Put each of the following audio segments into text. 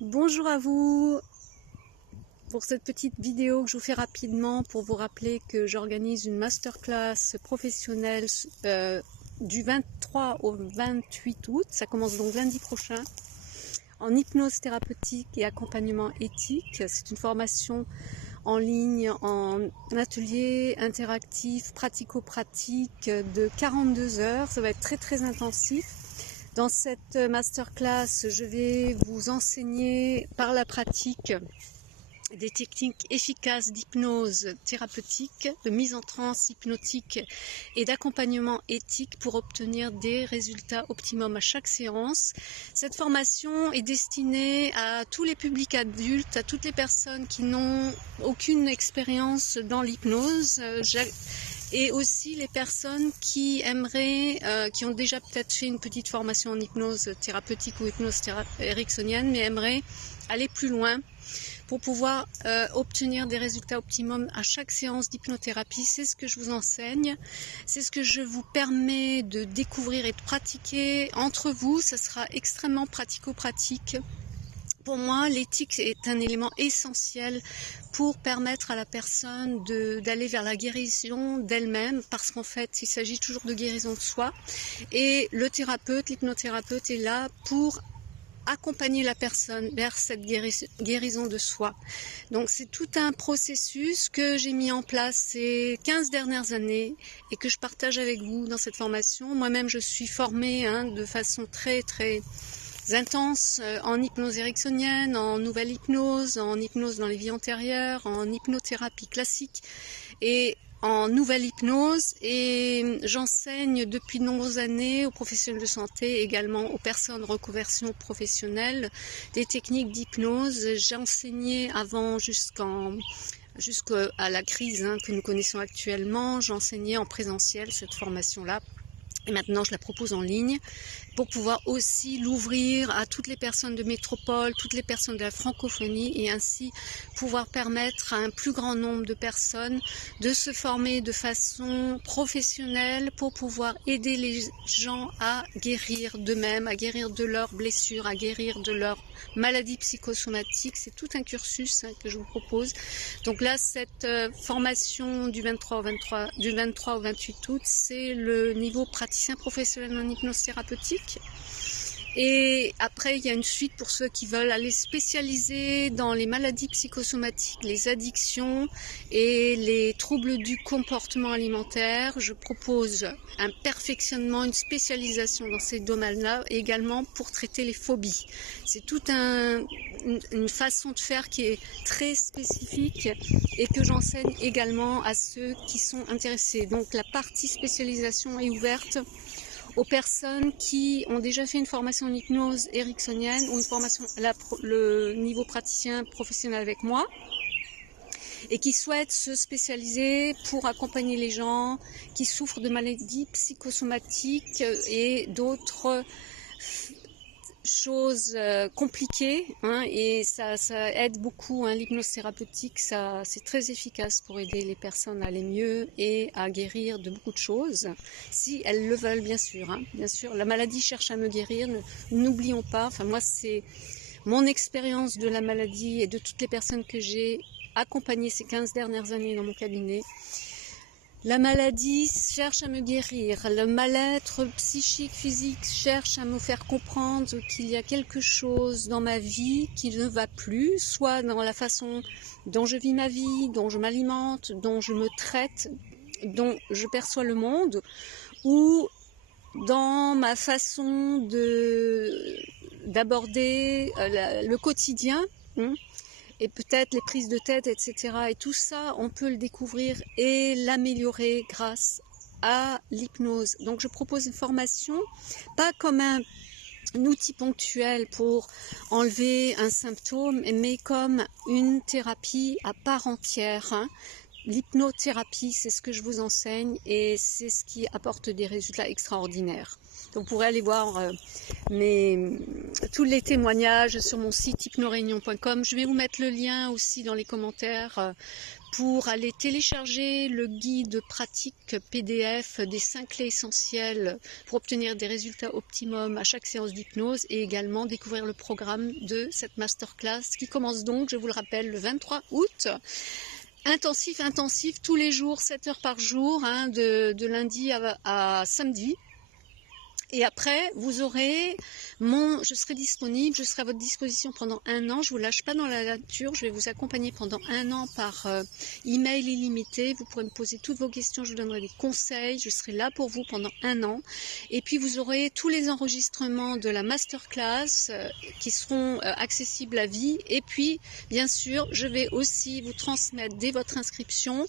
Bonjour à vous pour cette petite vidéo que je vous fais rapidement pour vous rappeler que j'organise une masterclass professionnelle du 23 au 28 août, ça commence donc lundi prochain, en hypnose thérapeutique et accompagnement éthique. C'est une formation en ligne, en atelier interactif, pratico-pratique de 42 heures, ça va être très intensif. Dans cette masterclass, je vais vous enseigner par la pratique des techniques efficaces d'hypnose thérapeutique, de mise en transe hypnotique et d'accompagnement éthique pour obtenir des résultats optimums à chaque séance. Cette formation est destinée à tous les publics adultes, à toutes les personnes qui n'ont aucune expérience dans l'hypnose, et aussi les personnes qui aimeraient, qui ont déjà peut-être fait une petite formation en hypnose thérapeutique ou hypnose ericksonienne, mais aimeraient aller plus loin pour pouvoir obtenir des résultats optimums à chaque séance d'hypnothérapie. C'est ce que je vous enseigne, c'est ce que je vous permets de découvrir et de pratiquer entre vous. Ça sera extrêmement pratico-pratique. Pour moi, l'éthique est un élément essentiel pour permettre à la personne d'aller vers la guérison d'elle-même, parce qu'en fait, il s'agit toujours de guérison de soi. Et le thérapeute, l'hypnothérapeute est là pour accompagner la personne vers cette guérison de soi. Donc c'est tout un processus que j'ai mis en place ces 15 dernières années et que je partage avec vous dans cette formation. Moi-même, je suis formée de façon très intense en hypnose ericksonienne, en nouvelle hypnose, en hypnose dans les vies antérieures, en hypnothérapie classique et en nouvelle hypnose, et j'enseigne depuis de nombreuses années aux professionnels de santé, également aux personnes reconversion professionnelle, des techniques d'hypnose. J'ai enseigné avant jusqu'à la crise que nous connaissons actuellement. J'enseignais en présentiel cette formation-là. Et maintenant, je la propose en ligne pour pouvoir aussi l'ouvrir à toutes les personnes de métropole, toutes les personnes de la francophonie, et ainsi pouvoir permettre à un plus grand nombre de personnes de se former de façon professionnelle pour pouvoir aider les gens à guérir d'eux-mêmes, à guérir de leurs blessures, à guérir de leurs maladies psychosomatiques. C'est tout un cursus que je vous propose. Donc là, cette formation du 23 au 28 août, c'est le niveau praticien professionnel en hypnose thérapeutique. Et après, il y a une suite pour ceux qui veulent aller spécialiser dans les maladies psychosomatiques, les addictions et les troubles du comportement alimentaire. Je propose un perfectionnement, une spécialisation dans ces domaines-là, et également pour traiter les phobies. C'est toute une façon de faire qui est très spécifique et que j'enseigne également à ceux qui sont intéressés. Donc la partie spécialisation est ouverte aux personnes qui ont déjà fait une formation en hypnose ericksonienne ou une formation le niveau praticien professionnel avec moi et qui souhaitent se spécialiser pour accompagner les gens qui souffrent de maladies psychosomatiques et d'autres choses compliquées, et ça aide beaucoup, l'hypnose thérapeutique, c'est très efficace pour aider les personnes à aller mieux et à guérir de beaucoup de choses, si elles le veulent, bien sûr. Bien sûr, la maladie cherche à me guérir, n'oublions pas, moi c'est mon expérience de la maladie et de toutes les personnes que j'ai accompagnées ces 15 dernières années dans mon cabinet. La maladie cherche à me guérir, le mal-être psychique, physique cherche à me faire comprendre qu'il y a quelque chose dans ma vie qui ne va plus, soit dans la façon dont je vis ma vie, dont je m'alimente, dont je me traite, dont je perçois le monde, ou dans ma façon d'aborder le quotidien. Et peut-être les prises de tête, etc. Et tout ça, on peut le découvrir et l'améliorer grâce à l'hypnose. Donc je propose une formation, pas comme un outil ponctuel pour enlever un symptôme, mais comme une thérapie à part entière, l'hypnothérapie, c'est ce que je vous enseigne et c'est ce qui apporte des résultats extraordinaires. Donc, vous pourrez aller voir tous les témoignages sur mon site hypnoréunion.com. Je vais vous mettre le lien aussi dans les commentaires pour aller télécharger le guide pratique PDF des 5 clés essentielles pour obtenir des résultats optimum à chaque séance d'hypnose et également découvrir le programme de cette masterclass qui commence donc, je vous le rappelle, le 23 août. Intensif, tous les jours, 7 heures par jour, hein, de lundi à samedi. Et après, vous aurez je serai disponible, je serai à votre disposition pendant 1 an. Je ne vous lâche pas dans la nature, je vais vous accompagner pendant 1 an par email illimité. Vous pourrez me poser toutes vos questions, je vous donnerai des conseils. Je serai là pour vous pendant 1 an. Et puis vous aurez tous les enregistrements de la masterclass qui seront accessibles à vie. Et puis, bien sûr, je vais aussi vous transmettre dès votre inscription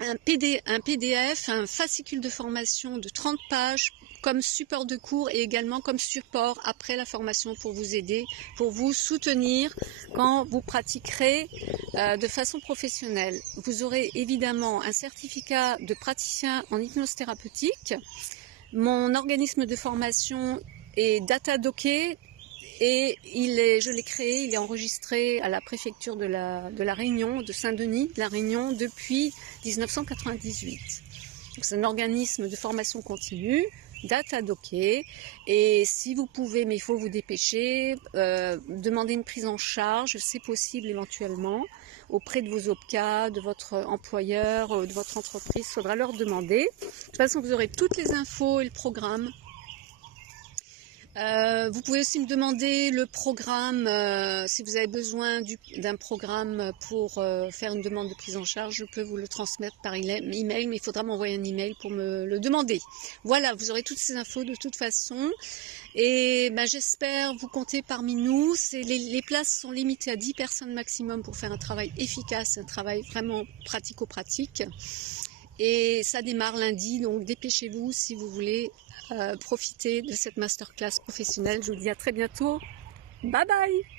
un PDF, un fascicule de formation de 30 pages comme support de cours et également comme support après la formation pour vous aider, pour vous soutenir quand vous pratiquerez de façon professionnelle. Vous aurez évidemment un certificat de praticien en hypnose thérapeutique. Mon organisme de formation est DataDocké. Et je l'ai créé, il est enregistré à la préfecture de la Réunion, de Saint-Denis, de la Réunion, depuis 1998. C'est un organisme de formation continue, DataDocké. Et si vous pouvez, mais il faut vous dépêcher, demander une prise en charge, c'est possible éventuellement, auprès de vos OPCA, de votre employeur, de votre entreprise, il faudra leur demander. De toute façon, vous aurez toutes les infos et le programme. Vous pouvez aussi me demander le programme, si vous avez besoin d'un programme pour faire une demande de prise en charge, je peux vous le transmettre par email, mais il faudra m'envoyer un email pour me le demander. Voilà, vous aurez toutes ces infos de toute façon. Et j'espère vous compter parmi nous. Les places sont limitées à 10 personnes maximum pour faire un travail efficace, un travail vraiment pratico-pratique. Et ça démarre lundi, donc dépêchez-vous si vous voulez profiter de cette masterclass professionnelle. Je vous dis à très bientôt. Bye bye!